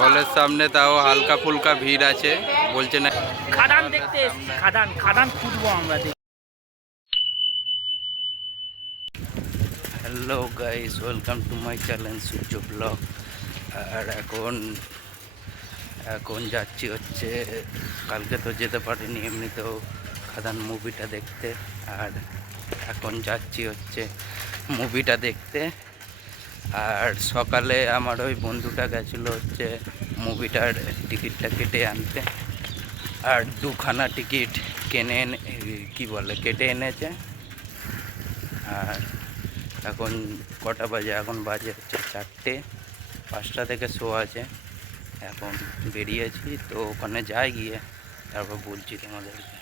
হলের সামনে তাও হালকা ফুলকা ভিড় আছে বলছে না। খাদান দেখতে খাদান খাদান খুঁজবো আমরা hello guys welcome to my channel Surya blog আর এখন এখন যাচ্ছি হচ্ছে কালকে তো যেতে পারিনি এমনিতেও খাদান মুভিটা দেখতে। আর এখন যাচ্ছি হচ্ছে মুভিটা দেখতে। আর সকালে আমার ওই বন্ধুটা গেছিল হচ্ছে মুভিটার টিকিটটা কেটে আনতে। আর দুখানা টিকিট কেনে এনে, কী বলে, কেটে এনেছে। আর এখন কটা বাজে? এখন বাজে হচ্ছে চারটে, পাঁচটা থেকে শো আছে। এখন বেরিয়েছি, তো ওখানে যাই গিয়ে, তারপর বলছি তোমাদেরকে।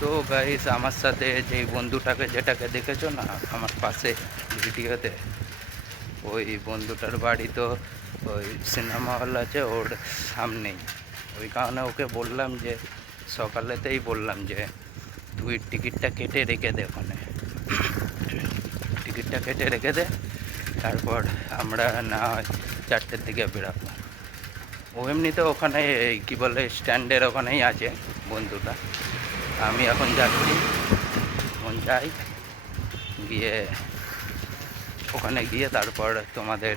তো গাইস আমার সাথে যে বন্ধুটাকে, যেটাকে দেখেছ না, আমার পাশে ভিডিওতে ওই বন্ধুটার বাড়ি তো ওই সিনেমা হল আছে, ওর সামনেই। ওই কারণে ওকে বললাম যে, সকালেতেই বললাম যে, তুই টিকিটটা কেটে রেখে দে ওখানে। টিকিটটা কেটে রেখে দে, তারপর আমরা না হয় চারটের দিকে বেরাবো। ও এমনিতে ওখানে কী বলে, স্ট্যান্ডের ওখানেই আছে বন্ধুটা। আমি এখন যাচ্ছি এখন যাই গিয়ে ওখানে গিয়ে তারপর তোমাদের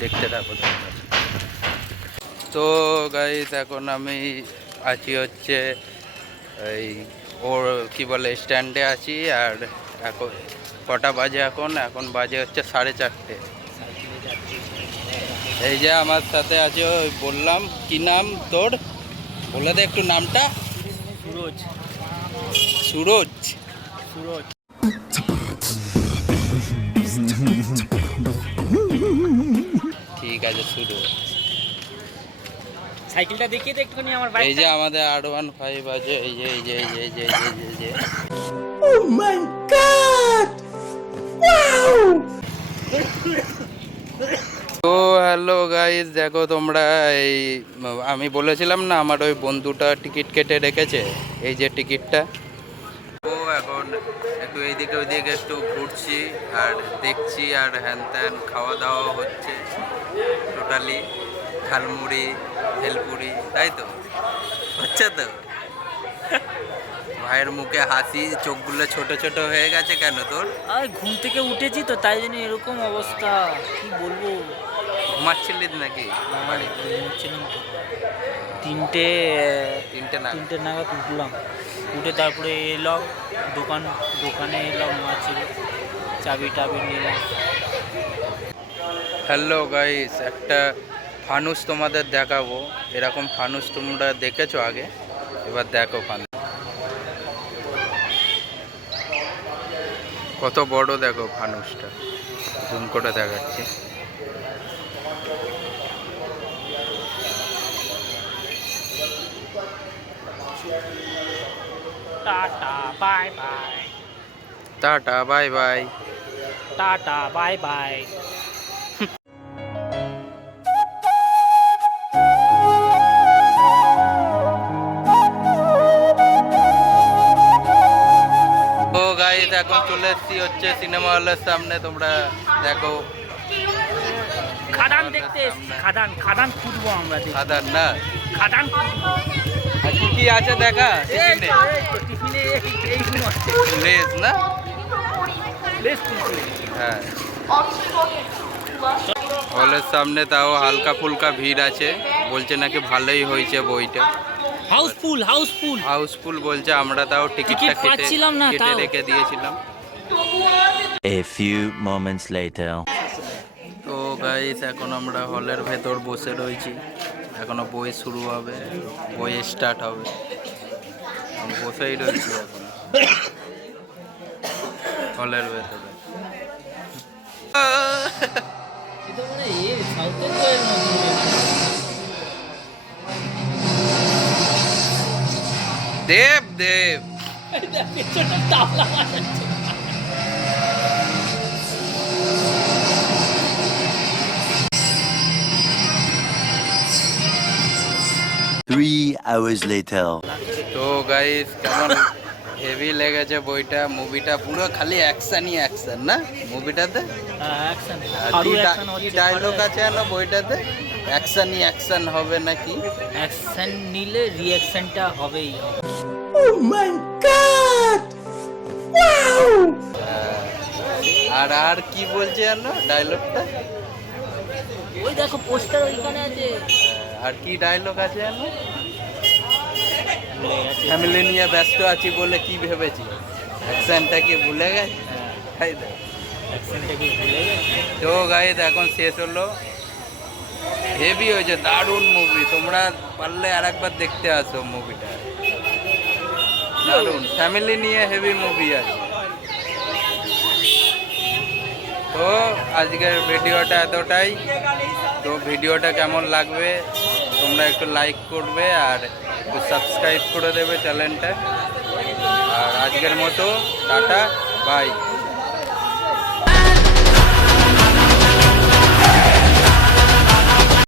দেখতে থাকব তো গাইস এখন আমি আছি হচ্ছে এই ওর কি বলে স্ট্যান্ডে আছি আর এখন কটা বাজে এখন? এখন বাজে হচ্ছে সাড়ে চারটে। এই যে আমার সাথে আছে ওই বললাম কি নাম তোর? বলে দে একটু নামটা। সুরজ। সুরজ। সুরজ। আছে সুরজ সাইকেলটা দেখিয়ে একটুখানি আমার বাইক এই যে আমাদের আর ওয়ান ফাইভ আছে এই যে এই যে এই যে এই যে এই যে, এই যে, এই যে তো হ্যালো গাইস দেখো তোমরা এই আমি বলেছিলাম না আমার ওই বন্ধুটা টিকিট কেটে রেখেছে এই যে টিকিটটা ও এখন এইদিকে ওইদিকে একটু ঘুরছি আর দেখছি আর হ্যান ত্যান খাওয়া দাওয়া হচ্ছে টোটালি ঝালমুড়ি ভেলপুরি তাই তো? হচ্ছে তো? ভাইয়ের মুখে হাসি চোখগুলো ছোট ছোট হয়ে গেছে কেন তোর? আর ঘুম থেকে উঠেছি তো তাই জন্য এরকম অবস্থা। কি বলব? ঘুমাচ্ছিলিস নাকি? ঘুমোচ্ছিলাম। তিনটে তিনটে না তিনটে নাগাদ উঠলাম। উঠে তারপরে এলাম দোকান দোকানে এলাম মাছ ছিল। চাবি টাবি নিলাম। হ্যালো গাইস একটা ফানুস তোমাদের দেখাবো। এরকম ফানুস তোমরা দেখেছ আগে? এবার দেখো ফানুস। কত বড় দেখো ফানুসটা। জুম করে দেখাচ্ছি। Tata bye bye tata bye bye tata bye bye ও গাইস এখন চলে এসেছি হচ্ছে সিনেমা হলের সামনে। তোমরা দেখো। খাদান দেখতে খাদান খাদান খুঁজবো আমরা খাদান না। খাদান কি আছে দেখা? লেস না? হ্যাঁ। হলের সামনে তাও হালকা ফুলকা ভিড় আছে। বলছে নাকি ভালোই হয়েছে বইটা। Housefull Housefull. হাউসফুল বলছে আমরা তাও টিকিটটা টিকিট কেটে পাচ্ছিলাম না কেটে তাও। রেখে দিয়েছিলাম। A few moments later. তো গাইস এখন আমরা হলের ভেতর বসে রয়েছি। এখনও বই শুরু হবে, বই স্টার্ট হবে। আমি বসেই রয়েছি এখন। হলের ভেতরে। দেব দেব। Hours later. তো গাইস কেমন? হেভি লেগেছে বইটা মুভিটা পুরো খালি অ্যাকশনই অ্যাকশন না? মুভিটাতে হ্যাঁ ডায়লগ আছে না বইটাতে? অ্যাকশনই অ্যাকশন হবে নাকি? অ্যাকশন নিলে রিঅ্যাকশনটা হবেই। হবে হ্যাঁ। আর আর কি বলছে জানো ডায়লগটা ওই দেখো পোস্টার ওইখানে আছে। আর কি ডায়লগ আছে জানো ফ্যামিলি নিয়ে ব্যস্ত আছি বলে কি ভেবেছি? অ্যাকশনটা কি ভুলে গেছে? তাই তো? অ্যাকশনটাকে ভুলে গেছে? তো গাইজ এখন শেষ হলো। হেভি হয়েছে দারুণ মুভি তোমরা পারলে আর একবার দেখতে আসো মুভিটা দারুণ। ফ্যামিলি নিয়ে হেভি মুভি আছে। তো আজকের ভিডিওটা এতটাই। তো ভিডিওটা কেমন লাগবে তোমরা একটু লাইক করবে আর একটু সাবস্ক্রাইব করে দেবে চ্যানেলটা আর আজকের মতো টাটা বাই